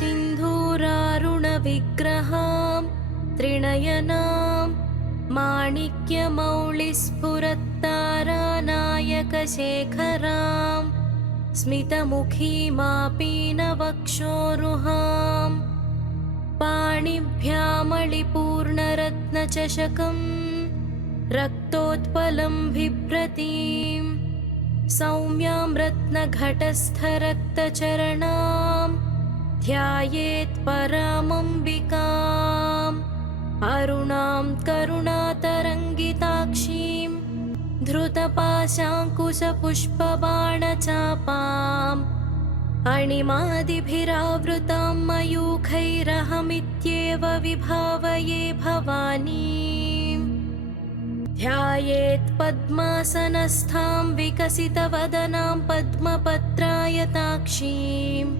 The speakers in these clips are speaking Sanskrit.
सिन्धूरारुणविग्रहां त्रिनयनां माणिक्यमौलिस्फुरत्तारानायकशेखरां स्मितमुखीमापीनवक्षोरुहां पाणिभ्यामणिपूर्णरत्नचषकं रक्तोत्पलं बिभ्रतीं सौम्यां रत्नघटस्थरक्तचरणां ध्यायेत् परामम्बिकाम् अरुणां करुणातरङ्गिताक्षीं धृतपाशाङ्कुशपुष्पबाणचापाम् अणिमादिभिरावृतां मयूखैरहमित्येव विभावये भवानीम् ध्यायेत् पद्मासनस्थां विकसितवदनां पद्मपत्रायताक्षीम्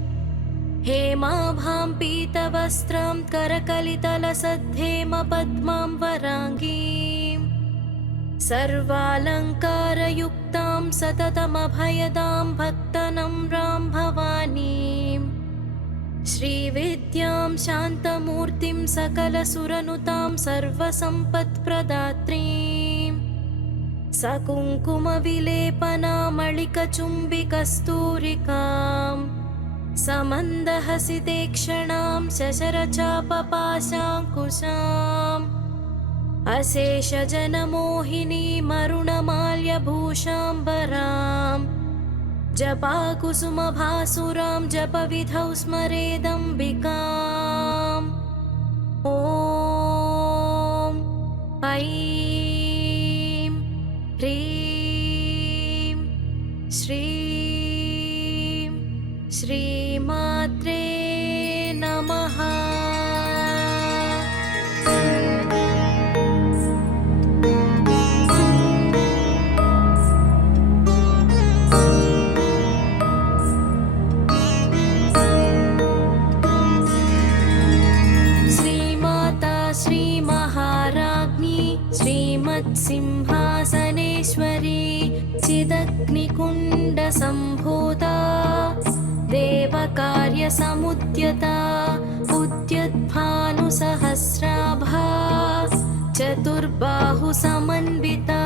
हेमाभां पीतवस्त्रां करकलितलसद्धेम पद्मां वराङ्गीं सर्वालङ्कारयुक्तां सततमभयदां भक्तनम्रां भवानीं श्रीविद्यां शान्तमूर्तिं सकलसुरनुतां सर्वसम्पत्प्रदात्रीं सकुङ्कुमविलेपनामलिकचुम्बिकस्तूरिकाम् समन्दहसितेक्षणां शशरचापपाशाङ्कुशाम् अशेषजनमोहिनीमरुणमाल्यभूषाम्बरां जपाकुसुमभासुरां जपविधौ स्मरेदम्बिकाम् ॐ ऐं ह्रीं श्रीं श्रीमात्रे नमः। श्रीमाता श्रीमहाराज्ञी श्रीमत्सिंहासनेश्वरी चिदग्निकुण्डसम्भूता देवकार्यसमुद्यता उद्यद्भानुसहस्राभा चतुर्बाहुसमन्विता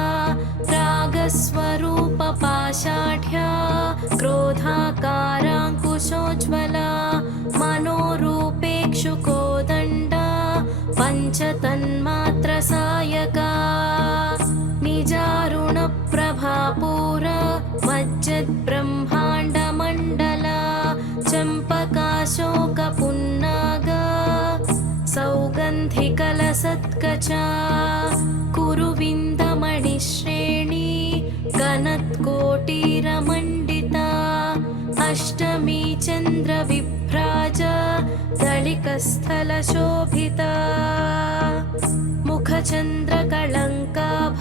रागस्वरूपपाषाढ्या क्रोधाकाराङ्कुशोज्ज्वला मनोरूपेक्षुकोदण्डा पञ्चतन्मात्रसायका निजारुणप्रभापूर मज्जद्ब्रह्माण्डमण्डला चम्पकाशोकपुन्नाग सौगन्धिकलसत्कचा कुरुविन्दमणिश्रेणी गणत्कोटिरमण्डिता अष्टमी चन्द्रविभ्राज दलिकस्थलशोभिता मुखचन्द्रकलङ्काभ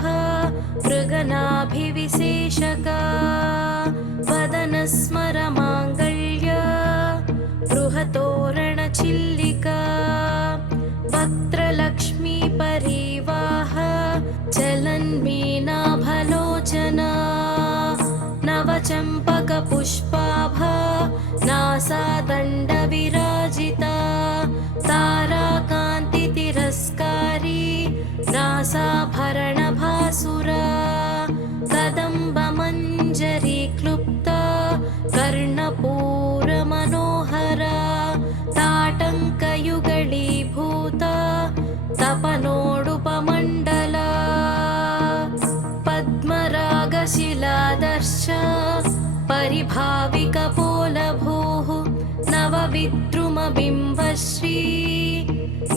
मृगनाभिविशेषका वदनस्मरमाङ्गल्य बृहतोरणचिल्लिका वक्त्रलक्ष्मीपरिवाह चलन्मीनाभलोचना नवचम्पकपुष्पाभ नासादण्डविराजिता ताराकान्तितिरस्कारी नासाभरणभासुरा कदम्बमञ्जरीक्लुप्ता कर्णपूरमनोहरा ताटङ्कयुगलीभूता तपनोडुपमण्डला पद्मरागशिलादर्श परिभाविकपोलभूः नवविद्रुमबिम्बश्री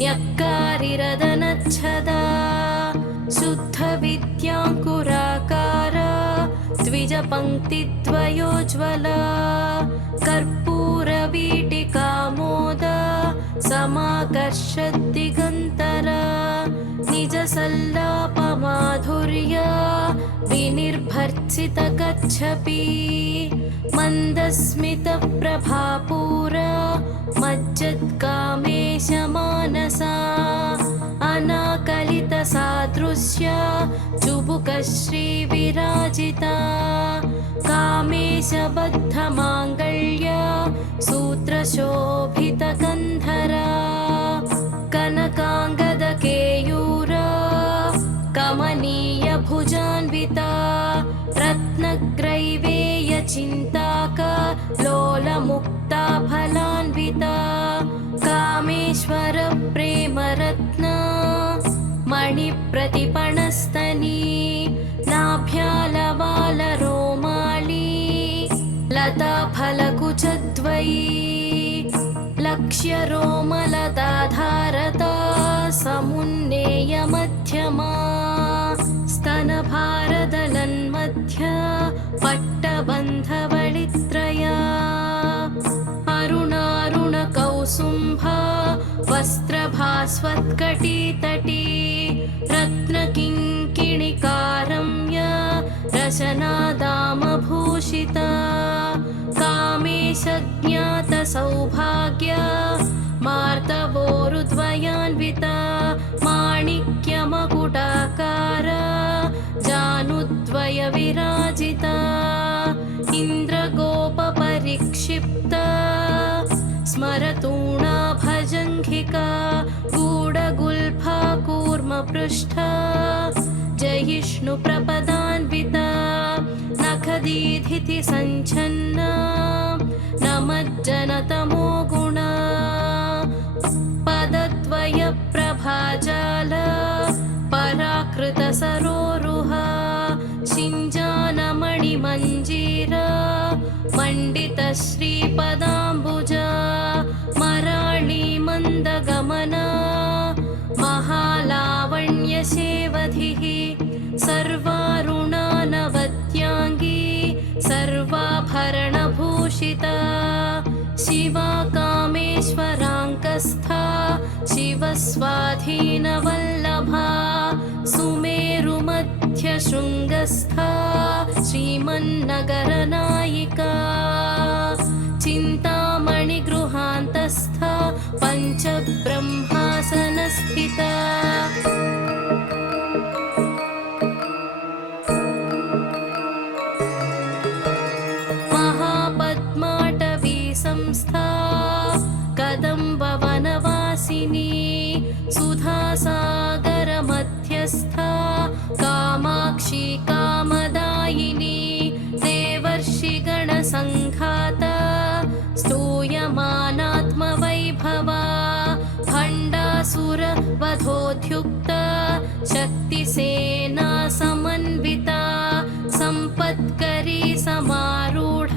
न्यक्कारिरदनच्छदा शुद्धविद्याङ्कुराकार द्विजपङ्क्तिद्वयोज्ज्वला कर्पूरवीटिकामोदा समाकर्षद्दिगन्तरा निजसल्लापमाधुर्य विनिर्भर्त्सितकच्छपि मन्दस्मितप्रभापूरा मज्जत्कामेशमानसा अनाकलितसादृश्य चुबुकश्रीविराजिता कामेशबद्धमाङ्गल्य सूत्रशोभितकन्या लोलमुक्ता फलान्विता कामेश्वर प्रेमरत्ना मणिप्रतिपणस्तनी नाभ्यालवालरोमाली लता फलकुचद्वयी लक्ष्यरोमलदाधारता समुन्नेयमध्यमा स्तनभारदलन्मध्य पट्टबन्धवलित्रया अरुणारुणकौसुम्भा वस्त्रभास्वत्कटितटी रत्नकिङ्किणिकारम्य रशनादामभूषिता कामेशज्ञातसौभाग्य मार्तवोरुद्वयान्विता माणिक्यमकुटाकार जानुद्वयविराजिता इन्द्रगोपपरिक्षिप्ता स्मरतूणा भजङ्घिका गूढगुल्फा कूर्मपृष्ठा जयिष्णुप्रपदान्विता नखदीधिति सञ्छन्ना नमज्जनतमो गुणा पदद्वयप्रभाजाल पराकृतसरोरुहा शिञ्जानमणिमञ्जीरा मण्डितश्रीपदाम्बुजा मराळी मन्दगमना महालावण्यसेवधिः सर्वारुणानवत्याङ्गी सर्वाभरणभूषिता शिवा कामेश्वराङ्कस्था शिवस्वाधीनवल्लभा सुमेरुमध्यशृङ्गस्था श्रीमन्नगरनायिका चिन्तामणिगृहान्तस्था पञ्चब्रह्मासनस्थिता महापद्माटवी संस्था कदम्बवनवासिनी सुधासागरमध्यस्था कामाक्षी कामदायिनी देवर्षिगणसङ्घाता स्तूयमानात्मवैभवा भण्डासुरवधोद्युक्ता शक्तिसेना समन्विता सम्पत्करी समारूढ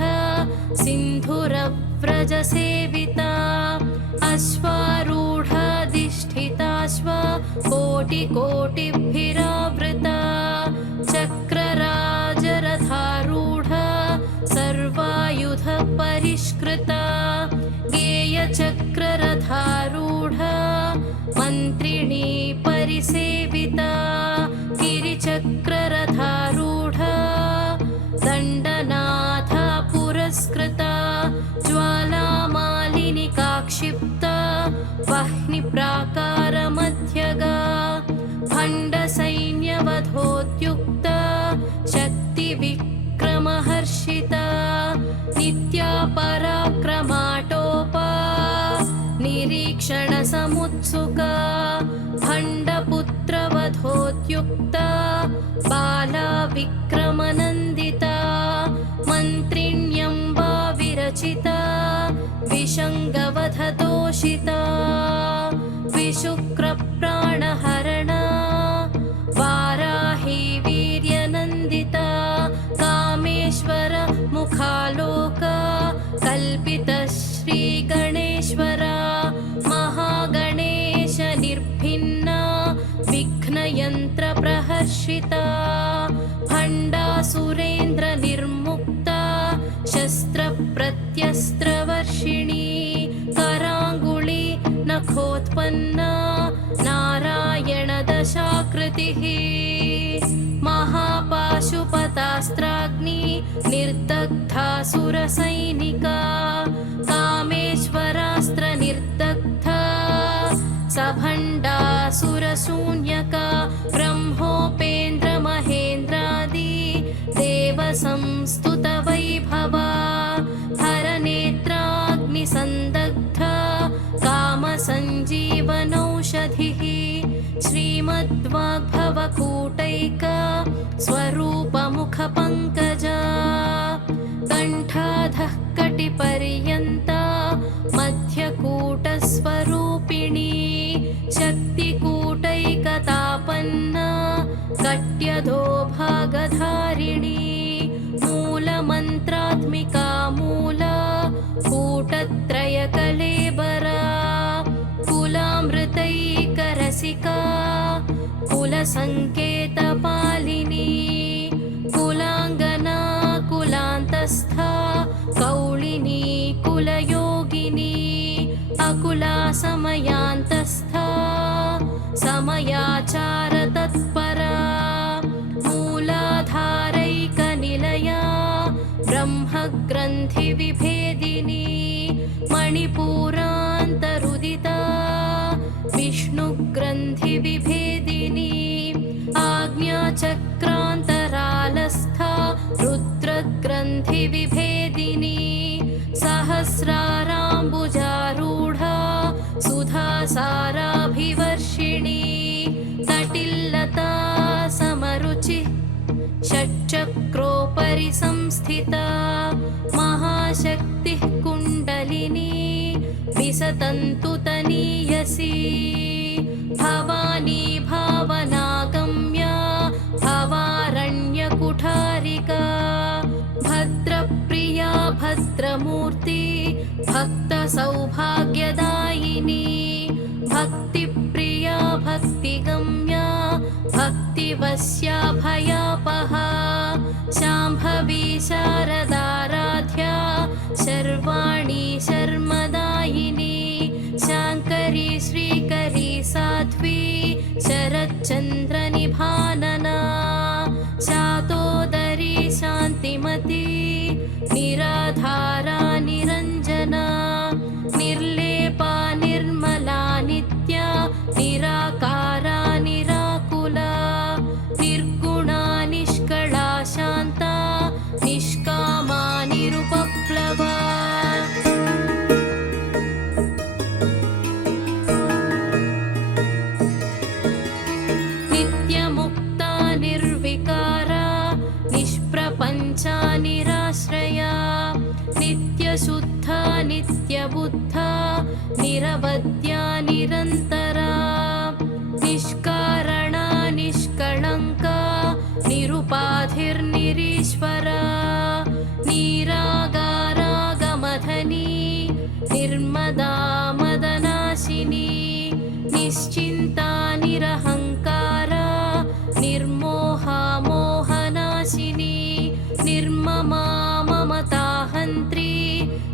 सिन्धुरव्रजसेविता अश्वारूढाधिष्ठिताश्व कोटिकोटिभिरावृता चक्रराजरथारूढ सर्वायुधपरिष्कृता गेयचक्ररथारूढ मन्त्रिणी परिसेविता गिरिचक्ररथारूढ दण्डनाथ पुरस्कृता ज्वालामालिनिकाक्षिप्ता वह्निप्राकारमध्यगा भण्डसैन्यवधोद्युक्ता शक्तिविक्रमहर्षिता नित्या पराक्रमाटोपा निरीक्षणसमुत्सुका भण्डपुत्रवधोद्युक्ता बाला विक्रमनन्दिता मन्त्रिण्यम्बा विरचिता विशङ्गवधतोषिता विशुक्रप्राणहरणा वाराही वीर्यनन्दिता कामेश्वर मुखालोका कल्पितश्रीगणेश्वरा महागणेश निर्भिन्ना विघ्नयन्त्रप्रहर्षिता भण्डासुरेन्द्र निर्मुक्ता शस्त्रप्रत्यस्त्रवर्षिणी कराङ्गुली नखोत्पन्ना नारायणदशाकृतिः महापाशुपतास्त्राग्नि निर्दग्धासुरसैनिका कामेश्वरास्त्रनिर्दग्धा सभण्डासुरशून्यका ब्रह्मोपेन्द्रमहेन्द्रादि देवसंस्तुतवैभवा हरनेत्राग्निसन्दग्धा कामसञ्जीवनौषधिः श्रीमद्वाग्भवकूटैका स्वरूपमुखपङ्कजा कण्ठाधः कटिपर्यन्ता मध्यकूटस्वरूपिणी शक्तिकूटैकतापन्ना कट्यधो भागधारिणी मूलमन्त्रात्मिका मूला कूटत्रयकलेबरा कुलामृतैकरसिका कुलसङ्केतपालिनी कुलाङ्गना कुलान्तस्था कौलिनी कुलयोगिनी अकुला समयान्तस्था समयाचारतत्परा मूलाधारैकनिलया ब्रह्मग्रन्थिविभेदिनी मणिपूरान्तरुदिता विष्णुग्रन्थिविभेदिनी आज्ञाचक्रान्तरालस्था रुद्रग्रन्थिविभेदिनी सहस्राराम्बुजारूढा सुधासाराभिवर्षिणी तटिल्लता समरुचिः षट्चक्रोपरि संस्थिता महाशक्तिः कुण्डलिनी विसतन्तु तनीयसी भवानी भावनागम्या भवारण्यकुठारिका भद्रप्रिया भद्रमूर्ति भक्तसौभाग्यदायिनी भक्तिप्रिया भक्तिगम्या भक्तिवश्या भयापहा शाम्भवी शारदाराध्या शर्वाणी शर्मदायिनी शाङ्करी श्रीकरी साध्वी शरच्चन्द्रनिभानना शातोदरी शान्तिमती निराधारा निरञ्जना निर्लेपा निर्मला नित्या निराकारा निराकुला निर्गुणा निष्कला शान्ता निष्कामा निरुपप्लवा नित्यमुक्ता निर्विकारा निष्प्रपञ्चा निराश्रया नित्यशुद्धा नित्यबुद्धा निरवद्या निरन्तरा निष्कारणा निष्कळङ्का निरुपाधिर्निरीश्वरा निरागारागमधनी निर्मदा मदनाशिनी निश्चिन्ता निरहङ्कारा निर्मोहा मोहनाशिनी निर्ममा ममताहन्त्री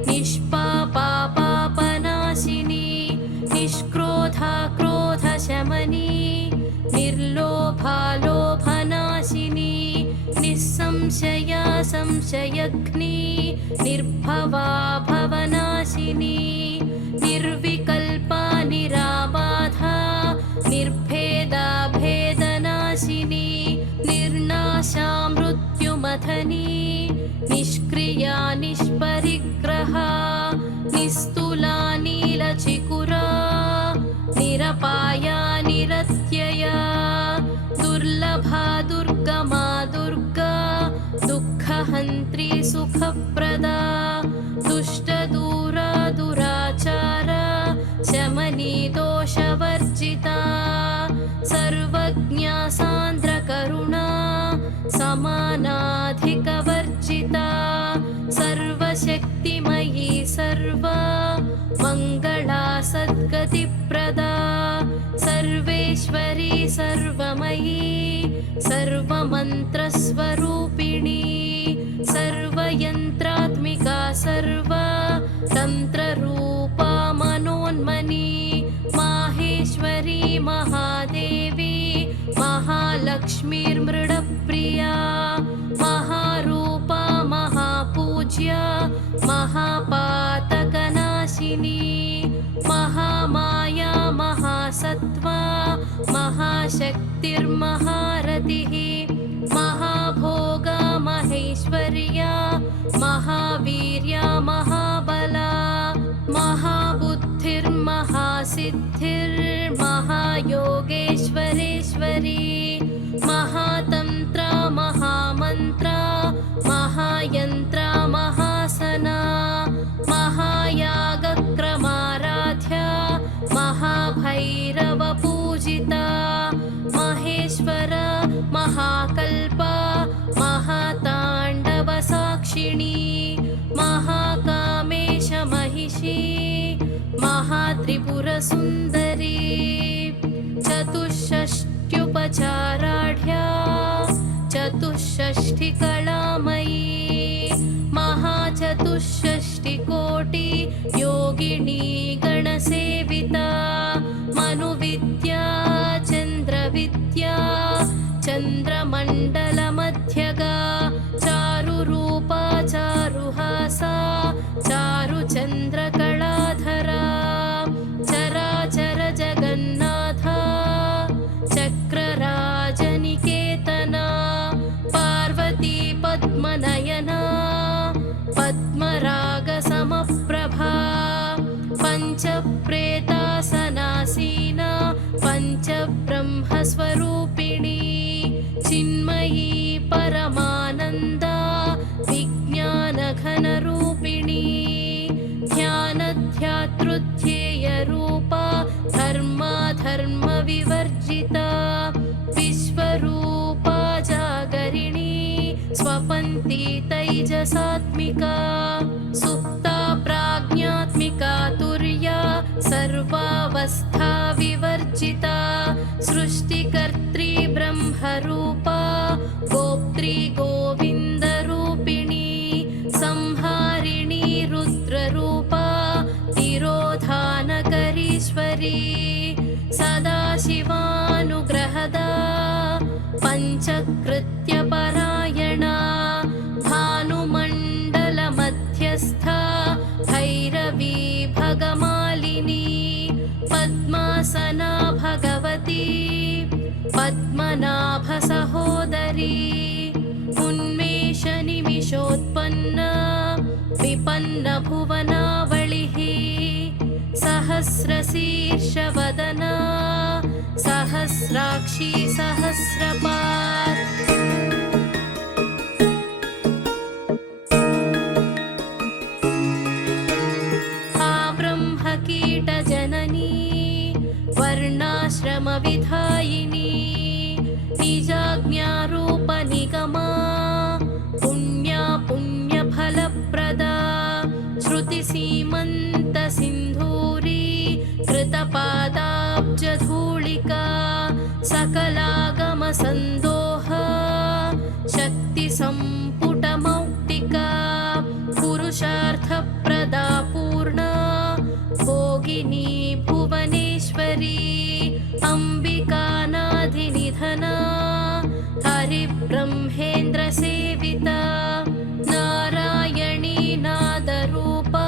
निष्पापा पापनाशिनी निष्क्रोधा क्रोधशमनी निर्लोभा लोभनाशिनी निस्संशया संशयघ्नी निर्भवा भवनाशिनी निर्विकल्पा निराबाधा निर्भेदा भेदनाशिनी निर्नाशा मृत्युमथनी निष्क्रिया निष्परिग्रहा निस्तुला नीलचिकुरा निरपाया निरत्यया दुर्लभा दुर्गमा दुर्गा दुःखहन्त्री सुखप्रदा दुष्टदूरा दुराचारा शमनी दोषवर्जिता सर्वज्ञा सान्द्रकरुणा समानाधिकवर्जिता सर्वशक्तिमयी सर्वा मङ्गला सद्गतिप्रदा सर्वेश्वरी सर्वमयी सर्वमन्त्रस्वरूपिणी सर्वयन्त्रात्मिका सर्वा तन्त्ररूपा मनोन्मनी माहेश्वरी महादेवी महालक्ष्मीर्मृडप्रिया महारूपा महापूज्या महापातकनाशिनी महामाया महासत्त्वा महाशक्तिर्महारतिः महाभोगा महेश्वर्या महावीर्या महाबला महाबुद्धिर्महासिद्धिर्महायोगेश्वरेश्वरी महातन्त्रा महामन्त्रा महायन्त्रा त्रिपुरसुन्दरी चतुष्षष्ट्युपचाराढ्या चतुष्षष्टिकलामयी महाचतुष्षष्टिकोटि योगिनी गणसेविता मनुविद्या चन्द्रविद्या चन्द्रमण्डलमध्यगा चारुरूपा चारुहासा चारुचन्द्रकलाधरा चराचर जगन्नाथा चक्रराजनिकेतना पार्वती पद्मनयना पद्मरागसमप्रभा पञ्चप्रेतासनासीना पञ्चब्रह्मस्वरूपिणी चिन्मयी परमानन्दा विज्ञानघनरूपिणी ध्यानध्यातृध्येयरूपा धर्माधर्मविवर्जिता विश्वरूपा जागरिणी स्वपन्ती तैजसात्मिका सुप्ता प्राज्ञात्मिका तुर्या सर्वावस्था विवर्जिता सृष्टिकर्त्री ब्रह्मरूपा गोप्त्री गोविन्दरूपिणी संहारिणी रुद्ररूपा तिरोधानकरीश्वरी सदाशिवानुग्रहदा पञ्चकृत्यपरायणा भानुमण्डलमध्यस्था भैरवी भगमालिनी पद्मासना भगवती पद्मनाभसहोदरी उन्मेषनिमिषोत्पन्ना विपन्नभुवनावलिः सहस्रशीर्षवदना सहस्राक्षी सहस्रपात् आब्रह्मकीटजननी वर्णाश्रमविधायिनी निजाज्ञारूपनिगमा पुण्या पुण्यफलप्रदा श्रुतिसीमन्तसिन्धूरी कृतपादाब्जधूलिका सकलागमसन्दोह शक्तिसम्पुटमौक्तिका पुरुषार्थप्रदा पूर्णा भोगिनी भुवनेश्वरी अम्बिकानाधिनिधना हरिब्रह्मेन्द्रसेविता नारायणी नादरूपा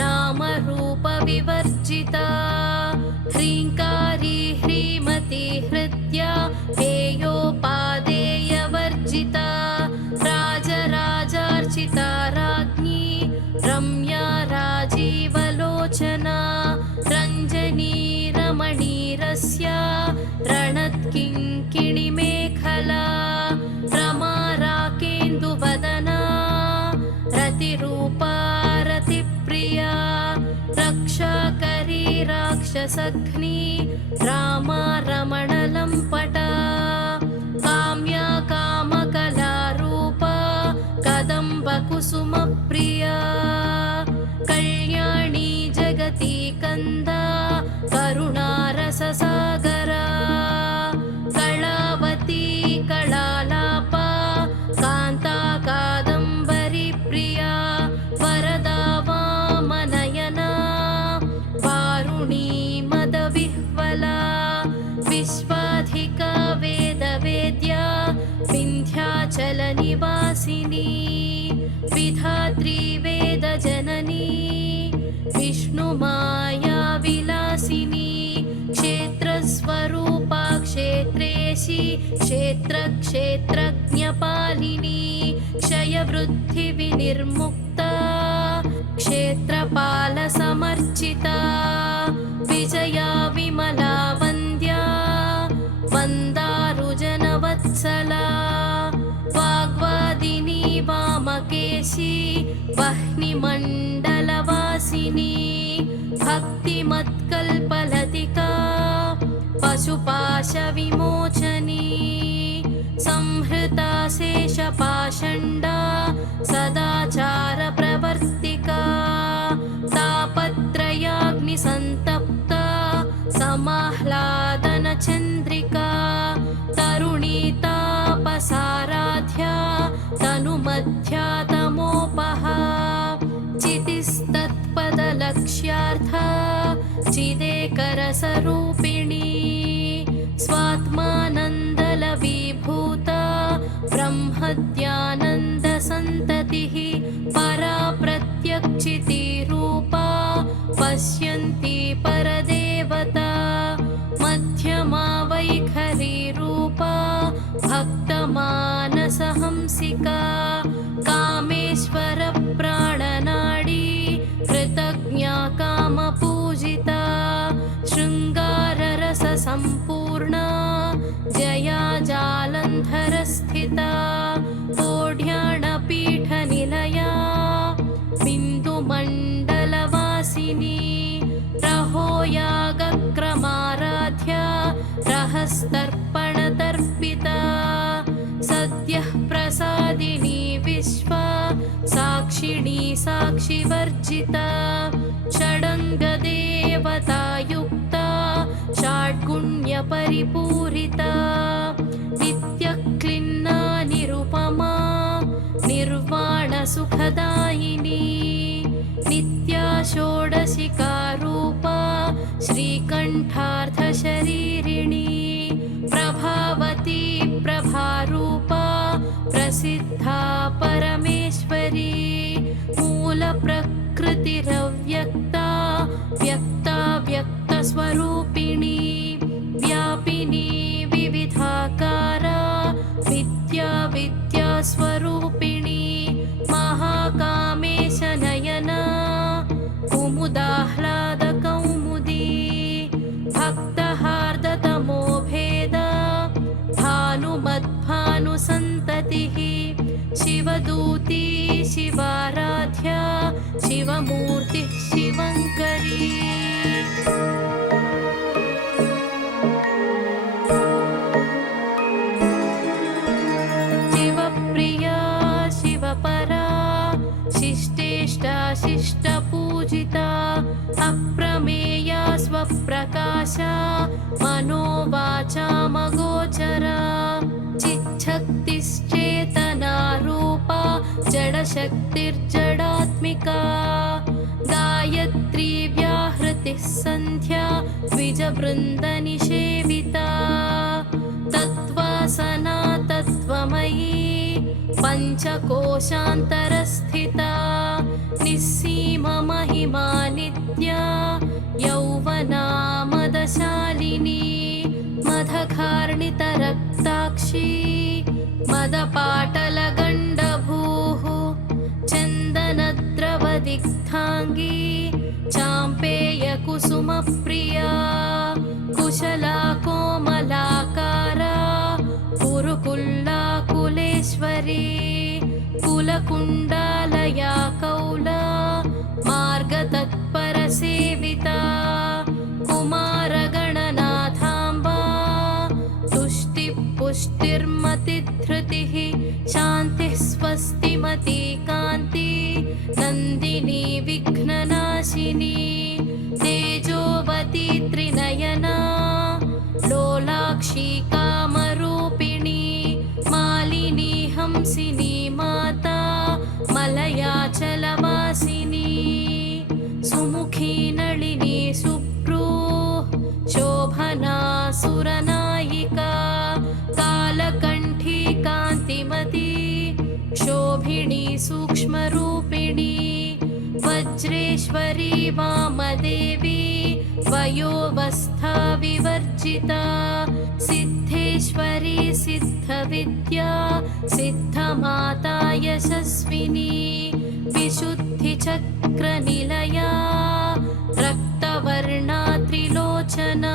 नामरूपविवर्जिता ह्रीङ्कारी ह्रीमती हृद्या हेयोपादेयवर्जिता राजराजार्चिता राज्ञी रम्या राजीवलोचना रञ्जनी रमणीरस्या रणत्किङ्किणिमेखला रमा राकेन्दुवदना रतिरूपा रतिप्रिया रक्षाकरी राक्षसघ्नी रामा रमणलम्पटा काम्या कामकलारूपा कदम्बकुसुमप्रिया कल्याणी जगती कन्दा करुणारससागरा कलावती कलालापा कान्ता कादम्बरी प्रिया वरदा वामनयना वारुणी मदविह्वला विश्वाधिका वेदवेद्या विन्ध्याचलनिवासिनी विधात्री वेदजननी विष्णुमाया विलासिनी क्षेत्रस्वरूपा क्षेत्रेशी क्षेत्रक्षेत्रज्ञपालिनी क्षयवृद्धिविनिर्मुक्ता क्षेत्रपालसमर्चिता विजया विमला वन्द्या वन्दारुजनवत्सला वाग्वादिनी वामकेशी वह्निमण्डलवासिनी भक्तिमत्कल्पलतिका पशुपाशविमोचनी संहृता शेषपाषण्डा सदाचारप्रवर्तिका तापत्रयाग्निसन्तप्ता लक्ष्यार्था चिदेकरसरूपिणी स्वात्मानन्दलवीभूता ब्रह्मद्यानन्दसन्ततिः परा प्रत्यक्षितिरूपा पश्यन्ति परदेवता मध्यमा वैखरीरूपा भक्तमानसहंसिका कामेश्वरप्राणनाडी कृतज्ञा कामपूजिता शृङ्गाररससम्पूर्णा जया जालन्धरस्थिता ओढ्याणपीठनिलया बिन्दुमण्डलवासिनी रहोयागक्रमाराध्या रहस्तर्पणतर्पिता सद्यः प्रसादिनी विश्वा साक्षिणी साक्षिवर्जिता षडङ्गदेवतायुक्ता षड्गुण्यपरिपूरिता नित्यक्लिन्ना निरुपमा निर्वाणसुखदायिनी नित्या षोडशिकारूपा श्रीकण्ठार्थशरीरिणी प्रभावती प्रभारूपा प्रसिद्धा परमेश्वरी मूलप्रकृतिरव्यक्ता व्यक्ता व्यक्तस्वरूपिणी व्यापिनी विविधाकारा विद्या विद्यास्वरूपिणी महाकामेशनयना कुमुदाह्लादकौमुदी भक्तहार्दतमो भेद भानुमद्भानुसन्ततिः शिवदूती शिवाराध्या शिवमूर्तिः शिवङ्करी शिवप्रिया शिवपरा शिष्टेष्टा शिष्टपूजिता अप्रमेया स्वप्रकाशा मनोवाचामगोचरा चिच्छक्तिश्चेतनारूपा जडशक्तिर्जडात्मिका गायत्री व्याहृतिः सन्ध्या द्विजवृन्दनिषेविता तत्त्वासना तत्त्वमयी पञ्चकोशान्तरस्थिता निस्सीममहिमा नित्या यौवनामदशालिनी मदघार्णितरक्ताक्षी मदपाटलगण्डभूः चन्दनद्रवदिग्धाङ्गी चाम्पेयकुसुमप्रिया कुशला कोमलाकारा कुरुकुल्लाकुलेश्वरी कुलकुण्डालया कौला मार्गतत्परसेविता कुमारगणनाथाम्बा तुष्टिपुष्टिर्मतिधृतिः शान्तिः स्वस्तिमती कान्ति नन्दिनी विघ्ननाशिनी तेजोवती त्रिनयना लोलाक्षी कामरूपिणी मालिनी हंसिनी माता मलयाचलवासिनी सुमुखी नलिनी सुप्रूः शोभना सुरनायिका कालकण्ठी कान्तिमती क्षोभिणी सूक्ष्मरूपिणी वज्रेश्वरी वामदेवी वयोवस्था विवर्जिता सिद्धेश्वरी सिद्धविद्या सिद्धमाता यशस्विनी विशुद्धिचक्रनिलया रक्तवर्णा त्रिलोचना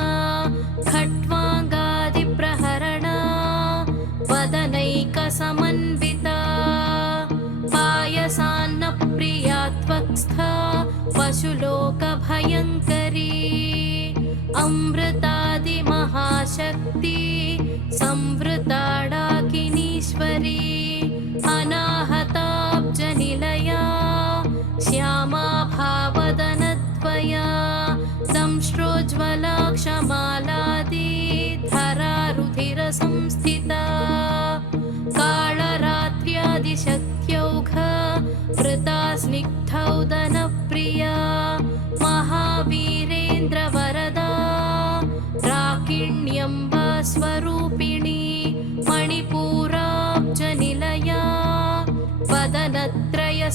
खट्वाङ्गादिप्रहरणा वदनैकसमन्विता पायसान्नप्रिया त्वक्स्था पशुलोकभयङ्करी अमृतादिमहाशक्ति संवृताडाकिनीश्वरी अनाहताब्जनिलया श्यामा भावदनद्वया दंष्ट्रोज्ज्वलाक्षमालादिधरारुधिरसंस्थिता कालरात्र्यादिशक्त्यौघ वृता स्निग्धौदनप्रिया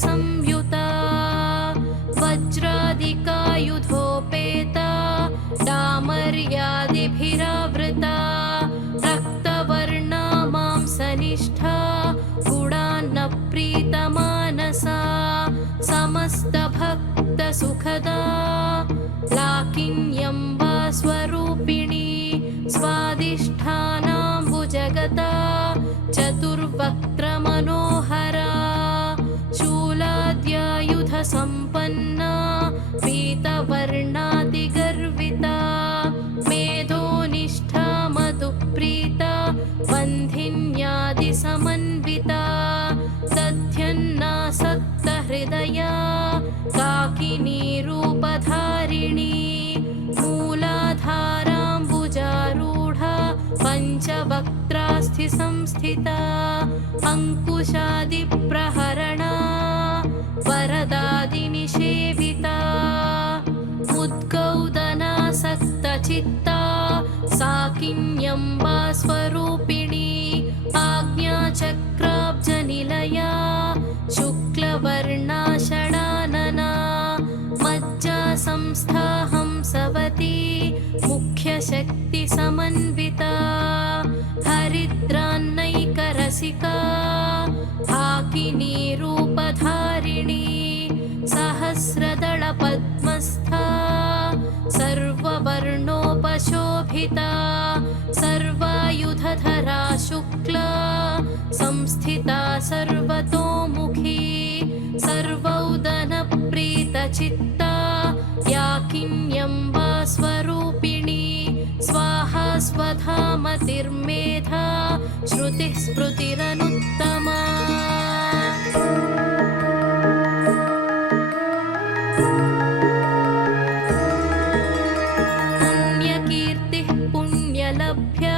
संयुता वज्रादिकायुधोपेता डामर्यादिभिरावृता रक्तवर्णा मांसनिष्ठा गुणान्नप्रीतमानसा समस्तभक्तसुखदा लाकिन्यम्बा स्वरूपिणी स्वादिष्ठानाम्बुजगता चतुर्वक्त्रमनोहरा शूलाद्यायुधसम्पन्ना पीतवर्णातिगर्विता मेधोनिष्ठा मधुप्रीता बन्धिन्यादिसमन्विता दध्यन्नासक्तहृदया काकिनी रूपधारिणी मूलाधाराम्बुजारूढा पञ्चवक्त्रास्थिसंस्थिता अङ्कुशादिप्रहरणा वरदादिनिषेविता उद्गौदनासक्तचित्ता साकिन्यम्बा स्वरूपिणी आज्ञाचक्राब्जनिलया शुक्लवर्णा षडानना मज्जा संस्था हंसवती मुख्यशक्तिसमन्विता हरिद्रान्नैकरसिका हाकिनी रूपधारिणी सहस्रदलपद्मस्था सर्ववर्णोपशोभिता सर्वायुधधरा शुक्ला संस्थिता सर्वतोमुखी सर्वौदनप्रीतचित्ता याकिन्यम्बा स्वरूपिणी स्वाहा स्वधामतिर्मेधा श्रुतिः स्मृतिरनुत्तमा पुण्यकीर्तिः पुण्यलभ्या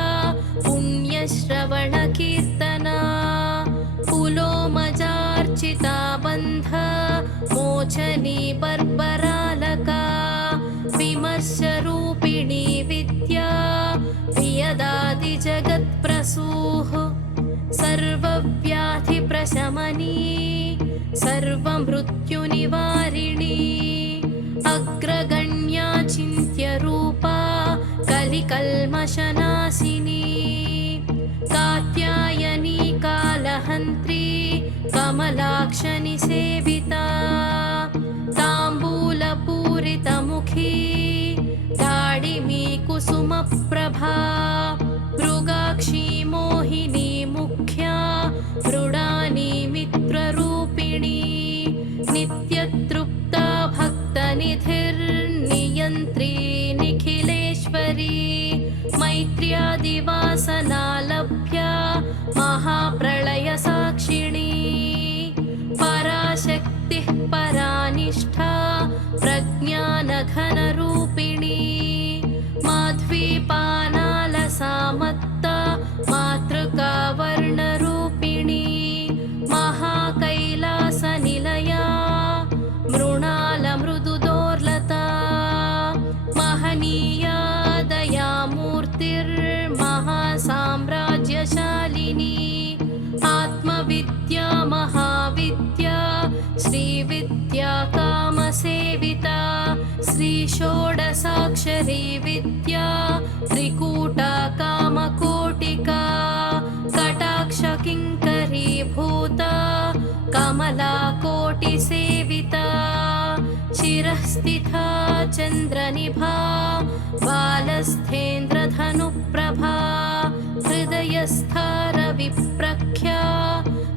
पुण्यश्रवणकीर्तना पुलोमजार्चिता बन्ध मोचनी बर्बरालका विमर्शरूपिणी विद्या वियदादिजगत्प्रसूः सर्वव्याधिप्रशमनी सर्वमृत्युनिवारिणी अग्रगण्या चिन्त्यरूपा कलिकल्मषनाशिनी कात्यायनी कालहन्त्री कमलाक्षनिसेविता ताम्बूलपूरितमुखी दाडिमी कुसुमप्रभा मृगाक्षी मोहिनी मुख्या मृडानी मित्ररूपिणी नित्यतृप्ता भक्तनिधिर्नियन्त्री निखिलेश्वरी मैत्र्यादिवासनालभ्या महाप्रलयसाक्षिणी पराशक्तिः परानिष्ठा प्रज्ञानघनरूपिणी माध्वीपानालसामत्ता मातृकावर्णरूपिणी महाकैलासनिलया मृणालमृदुदोर्लता महनीया दयामूर्तिर्महासाम्राज्यशालिनी आत्मविद्या महाविद्या श्रीविद्या कामसेविता श्रीषोडशाक्षरी विद्या त्रिकूटा कामकोटिका कटाक्षकिङ्करीभूता कमलाकोटिसेविता शिरः स्थिता चन्द्रनिभा बालस्थेन्द्रधनुप्रभा हृदयस्था रविप्रख्या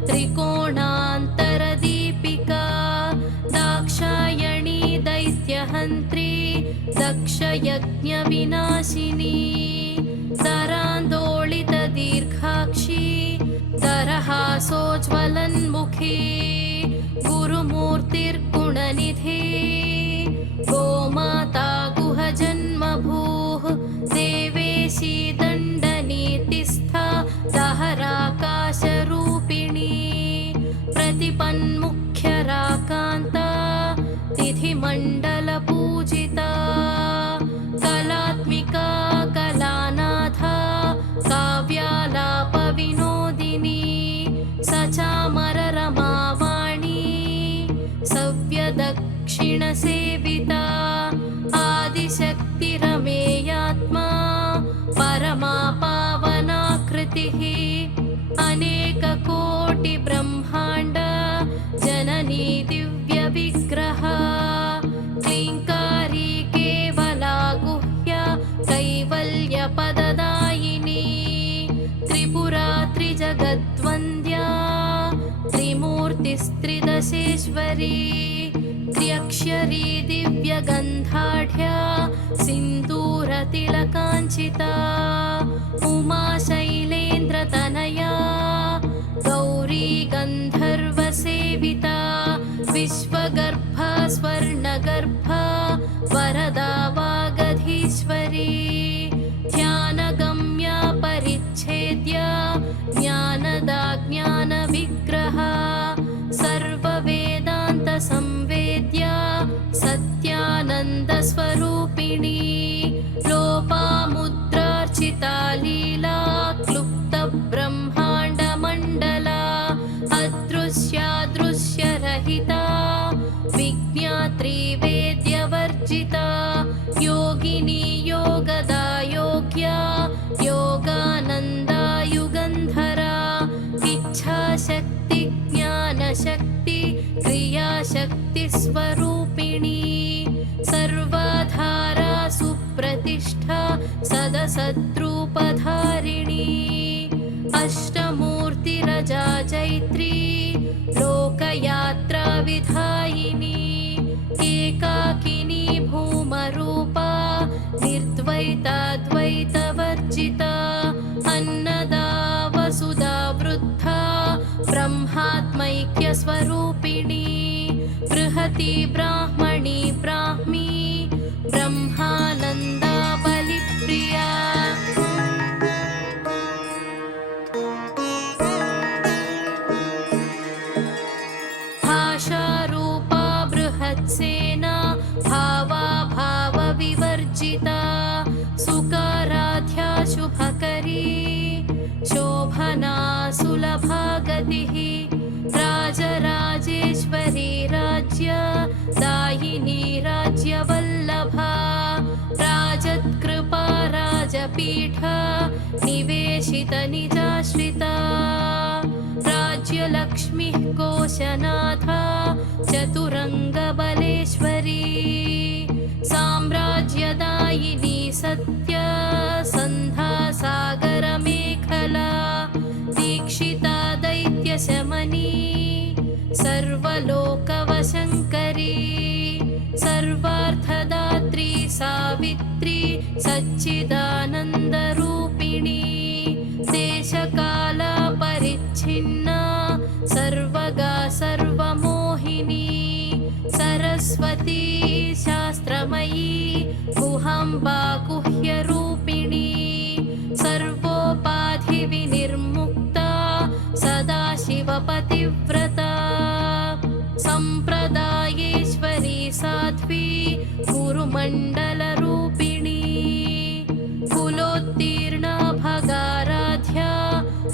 त्रिकोणान्तरदीपिका दाक्षायणी दैत्यहन्त्री दक्षयज्ञविनाशिनी दरान्दोलितदीर्घाक्षी दरहासोज्ज्वलन्मुखी गुरुमूर्तिर्गुणनिधि गोमाता गुहजन्मभूः देवेशी दण्डनीतिस्था दहराकाशरूपिणी प्रतिपन्मुख्यराकान्ता तिथिमण्डलपूजिता कलात्मिका कलानाथा काव्यालापविनोदिनी सचामररमावाणी सेविता आदिशक्तिरमेयात्मा परमा पावनाकृतिः अनेककोटिब्रह्माण्ड जननी दिव्यविग्रह क्लीङ्कारी केवला गुह्य कैवल्यपददायिनी त्रिपुरा त्रिजगद्वन्द्या त्रिमूर्तिस्त्रिदशेश्वरी त्र्यक्षरी दिव्यगन्धाढ्या सिन्दूरतिलकाञ्चिता उमा शैलेन्द्रतनया गौरी गन्धर्वसेविता विश्वगर्भा स्वर्णगर्भा वरदा वागधीश्वरी ध्यानगम्या परिच्छेद्या ज्ञानदा ज्ञानविग्रहा सर्ववेदान्तसंवेद्या सत्यानन्दस्वरूपिणी लोपामुद्रार्चिता लीला क्लुप्तब्रह्माण्डमण्डला अदृश्यादृश्यरहिता विज्ञात्री वेद्यवर्जिता योगिनी योगदा योग्या योगानन्दा युगन्धरा इच्छाशक्ति ज्ञानशक्ति क्रियाशक्तिस्वरूपिणी सर्वाधारा सुप्रतिष्ठा सदसद्रूपधारिणी अष्टमूर्तिरजा चैत्री लोकयात्रा विधायिनी एकाकिनी भूमरूपा निर्द्वैताद्वैतवर्जिता अन्नदा वसुधा वृद्धा ब्रह्मात्मैक्यस्वरूपिणी बृहती ब्राह्मणी ब्राह्मी ब्रह्मानन्दा बलिप्रिया भाषारूपा बृहत्सेना भावा भावविवर्जिता सुकाराध्या शुभकरी शोभना सुलभा गतिः राजराजेश्वरी राज्य दायिनी राज्यवल्लभा राजत्कृपा राजपीठ निवेशित निजाश्रिता राज्यलक्ष्मीः कोशनाथा चतुरङ्गबलेश्वरी साम्राज्यदायिनी सत्य सन्धा सागरमेखला दीक्षिता दैत्यशमनी सर्वलोकवशङ्करी सर्वार्थदात्री सावित्री सच्चिदानन्दरूपिणी देशकाला परिच्छिन्ना सर्वगा सर्वमोहिनी सरस्वती शास्त्रमयी गुहाम्बा गुह्यरूपिणी सर्वोपाधिविनिर्मुक्ता सदाशिवपतिव्रता सम्प्रदायेश्वरी साध्वी गुरुमण्डलरूपिणी कुलोत्तीर्णा भगाराध्या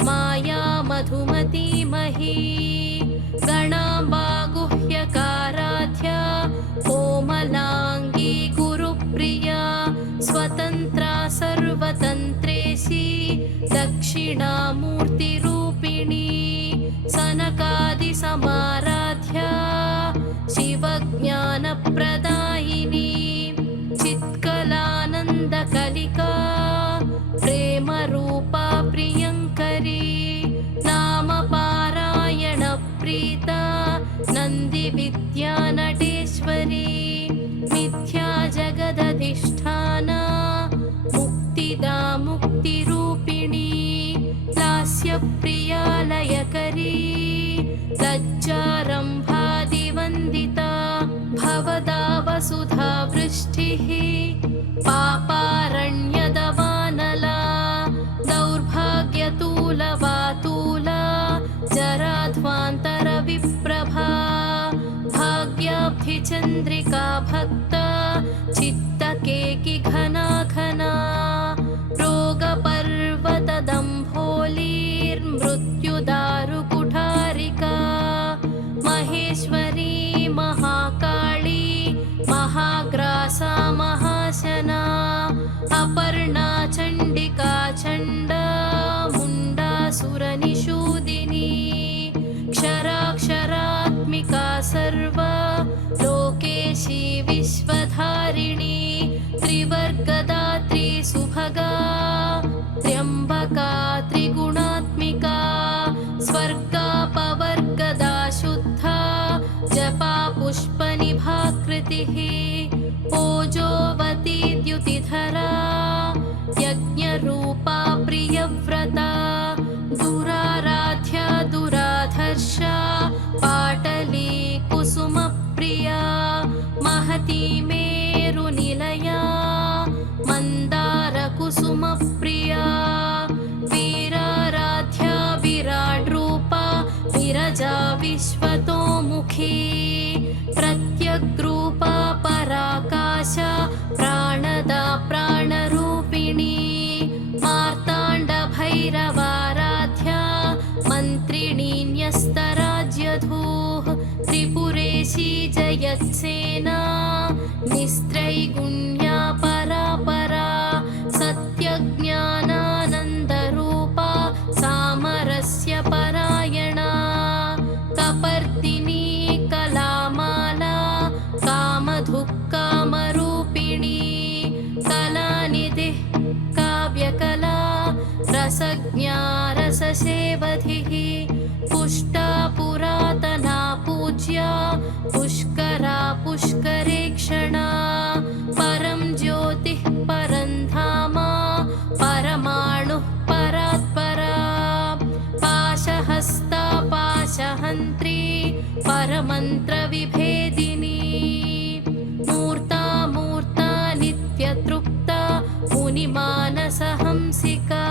माया मधुमतीमही गणाम्बा गुह्यकाराध्या कोमलाङ्गी गुरुप्रिया स्वतन्त्रा सर्वतन्त्रेशी दक्षिणामूर्तिरूपिणी सनकादिसमाराध्या शिवज्ञानप्रदायिनी चित्कलानन्दकलिका प्रेमरूपा प्रियङ्करी नामपारायणप्रीता नन्दिविद्यानटेश्वरी मिथ्या जगदधिष्ठाना मुक्तिदा मुक्तिरूपिणी लास्यप्रिया लयकरी लज्जारम्भादिवन्दिता भवदा वसुधा वृष्टिः पापारण्यदवानला दौर्भाग्यतूलवातूला जराध्वान्तरविप्रभा भाग्याब्धिचन्द्रिका भक्ता चित्तकेकि घना घना रोगपर्वतदम्भोलीर्मृत्युदारुकुठारिका महेश्वरी महाकाली महाग्रासा महाशना अपर्णा चण्डिका चण्डा मुण्डासुरनिषूदिनी क्षराक्षरात्मिका सर्वा लोकेशी विश्वधारिणी त्रिवर्गदात्री सुभगा त्र्यम्बका त्रिगुणात्मिका स्वर्गापवर्गदा शुद्धा जपा पुष्पनिभाकृतिः ओजोवती द्युतिधरा यज्ञरूपा प्रियव्रता दुराराध्या दुराधर्षा पाटली कुसुमप्रिया महती मेरुनिलया मन्दारकुसुमप्रिया वीराराध्या विराड्रूपा विरजा विश्वतोमुखी प्रत्यग्रूपा पराकाशा प्राणदा प्राणरूपिणी मार्ताण्डभैरवाराध्या मन्त्रिणी न्यस्तराज्यधूः त्रिपुरेशी जयत्सेना निस्त्रैगुण्या परापरा सत्यज्ञानानन्दरूपा सामरस्य परायणा कपर्दिनी कलामाला कामधुक्कामरूपिणी कलानिधिः काव्यकला रसज्ञा रससेवधिः पुष्टा पुरातना पूज्या पुष्करा पुष्करेक्षणा परं ज्योतिः परं धामा परमाणुः परात्परा पाशहस्ता पाशहन्त्री परमन्त्रविभेदिनी मूर्ता मूर्ता नित्यतृप्ता मुनिमानसहंसिका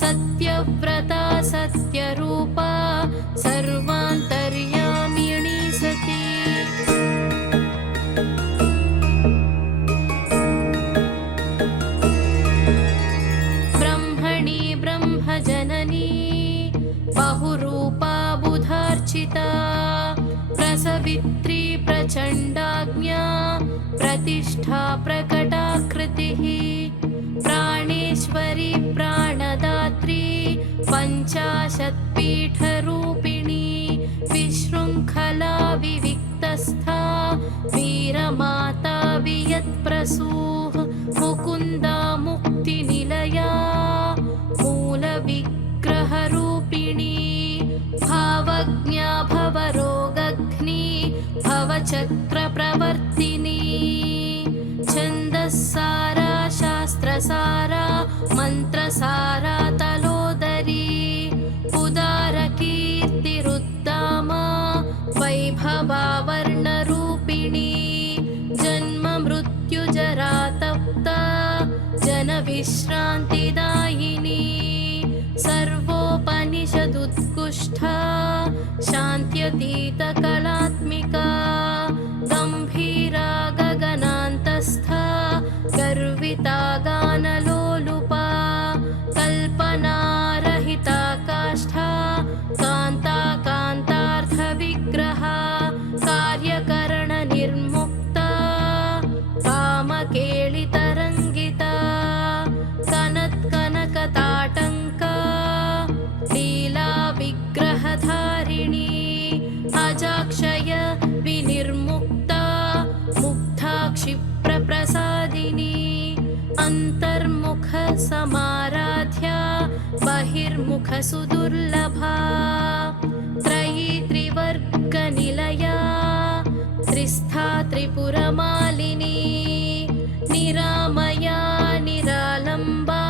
सत्यव्रता सत्यरूपा सर्वान्तर्यामिणी सती ब्रह्मणि ब्रह्मजननी बहुरूपा बुधार्चिता प्रसवित्री प्रचण्डाज्ञा प्रतिष्ठा प्रकटाकृतिः प्राणेश्वरी प्राणदात्री पञ्चाशत्पीठरूपिणी विशृङ्खला विविक्तस्था वीरमाता वियत्प्रसूः मुकुन्दा मुक्तिनिलया मूलविग्रहरूपिणी भावज्ञा भवरोगघ्नी भवचक्रप्रवर्तिनी छन्दस्सारा शास्त्रसारा मन्त्रसारा तलोदरी उदारकीर्तिरुद्दामा वैभवावर्णरूपिणी जन्ममृत्युजरातप्ता जनविश्रान्तिदायिनी सर्वोपनिषदुत्कृष्टा शान्त्यतीतकलात्मिका गम्भीरा गगनान्तस्था गर्विता गानलोलुपा कल्पनारहिता काष्ठा कान्ता कान्तार्थविग्रहा कार्यकरणनिर्मुक्ता कामकेलितरङ्गिता कनत्कनकताटङ्का लीला विग्रहधारिणी अजाक्षय विनिर्मुक्ता मुग्धा क्षिप्रप्रसादिनी अन्तर्मुख समाराध्या बहिर्मुख सुदुर्लभा त्रयी त्रिवर्गनिलया त्रिस्था त्रिपुरमालिनी निरामया निरालम्बा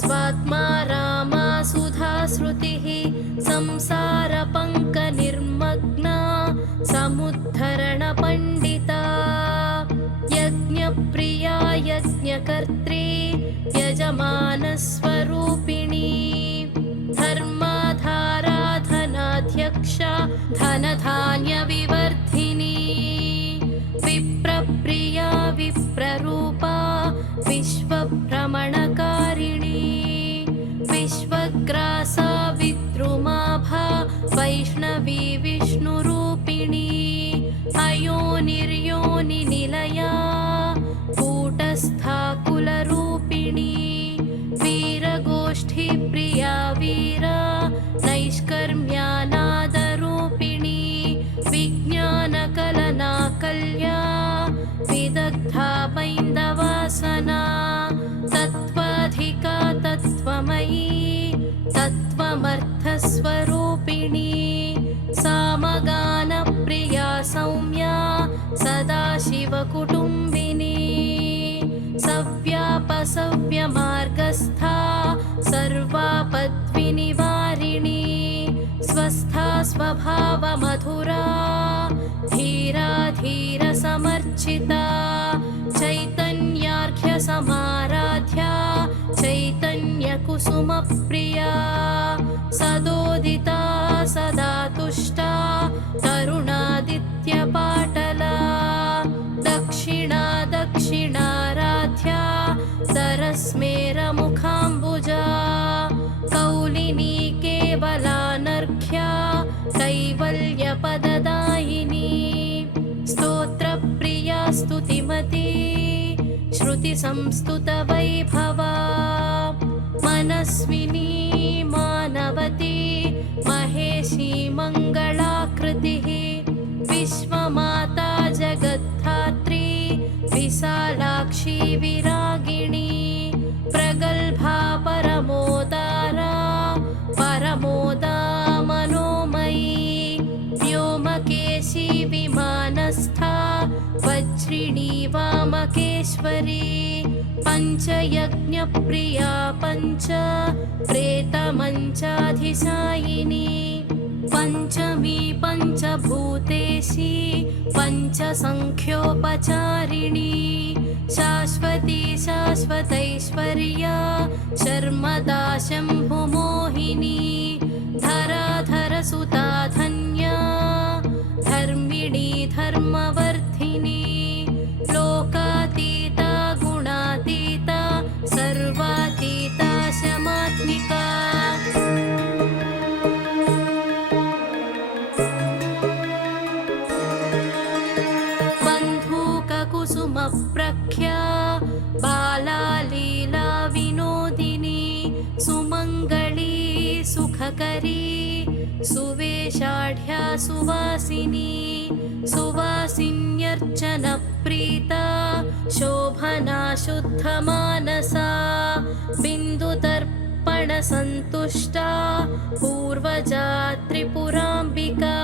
स्वात्मा रामा सुधाश्रुतिः संसारपङ्कनिर्मग्ना समुद्धरणपण्डिता यज्ञप्रिया यज्ञकर्त्री यजमानस्वरूपिणी धर्माधाराधनाध्यक्षा धनधान्यविवर्धिनी विप्रप्रिया विप्ररूपा विश्वभ्रमणकारिणी विश्वग्रासा विद्रुमाभा वैष्णवी विष्णुरूपिणी अयोनिर्योनिनिलया विदग्धा बैन्दवासना तत्त्वाधिका तत्त्वमयी तत्त्वमर्थस्वरूपिणी सामगानप्रिया सौम्या सदाशिवकुटुम्बिनी सव्यापसव्यमार्गस्था सर्वापद्विनिवारिणी स्वस्था स्वभावमधुरा धीरा धीरसमर्चिता चैतन्यार्घ्यसमाराध्या चैतन्यकुसुमप्रिया सदोदिता सदा तुष्टा तरुणादित्यपाटला दक्षिणा दक्षिणाराध्या सरस्मेरमुखाम्बुजा कौलिनी केवलानर्घ्या कैवल्यपददायिनी स्तोत्रप्रिया स्तुतिमती श्रुतिसंस्तुतवैभवा मनस्विनी मानवती महेशी मङ्गलाकृतिः विश्वमाता जगद्धात्री विशालाक्षी विरागिणी प्रगल्भा परमोदारा परमोदा मनोमयी व्योमकेशी विमानस्था वज्रिणी वामकेश्वरी पञ्चयज्ञप्रिया पञ्च प्रेतमञ्चाधिशायिनी पञ्चमी पञ्चभूतेशी पञ्चसङ्ख्योपचारिणी शाश्वती शाश्वतैश्वर्या शर्मदा शम्भुमोहिनी धराधरसुता धन्या धर्मिणी धर्मवर्धिनी लोकातीता गुणातीता सर्वातीता शमात्मिका बन्धूककुसुमप्रख्या बाला लीला विनोदिनी सुमङ्गली सुखकरी सुवेशाढ्या सुवासिनी सुवासिन्यर्चनप्रीता शोभना शुद्धमानसा बिन्दुदर्पणसन्तुष्टा पूर्वजा त्रिपुराम्बिका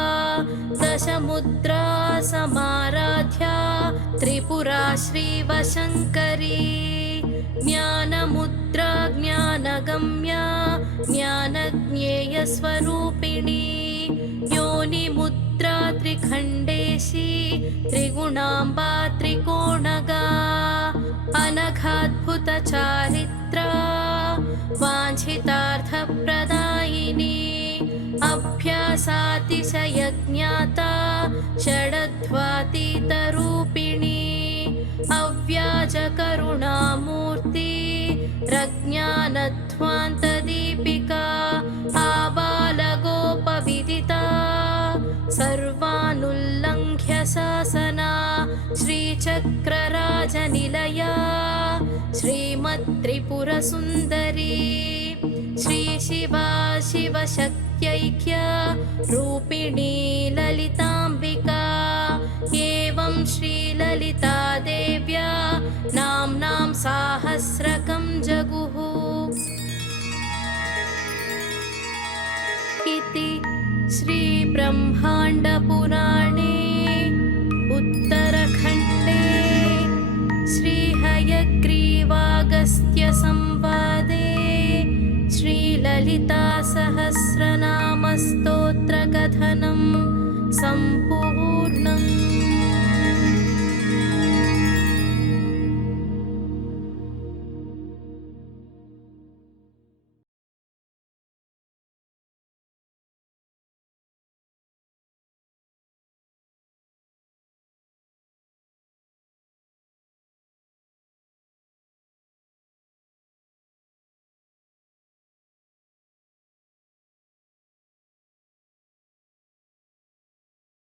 दशमुद्रा समाराध्या त्रिपुरा श्रीवशङ्करी ज्ञानमुद्रा ज्ञानगम्या ज्ञानज्ञेयस्वरूपिणी योनिमुद्रा त्रिखण्डेशी त्रिगुणाम्बा त्रिकोणगा अनघाद्भुतचारित्रा वाञ्छितार्थप्रदायिनी अभ्यासातिशयज्ञाता षडध्वातीतरूपिणी अव्याजकरुणामूर्ति रज्ञानध्वान्तदीपिका आबालगोपविदिता सर्वानुल्लङ्घ्य शासना श्रीचक्रराजनिलया श्रीमत्त्रिपुरसुन्दरी श्रीशिवा शिवशक्त्यैक्य रूपिणी ललिताम्बिका एवं श्रीललिता देव्या नाम्नां साहस्रकं जगुः इति श्रीब्रह्माण्डपुराणे उत्तर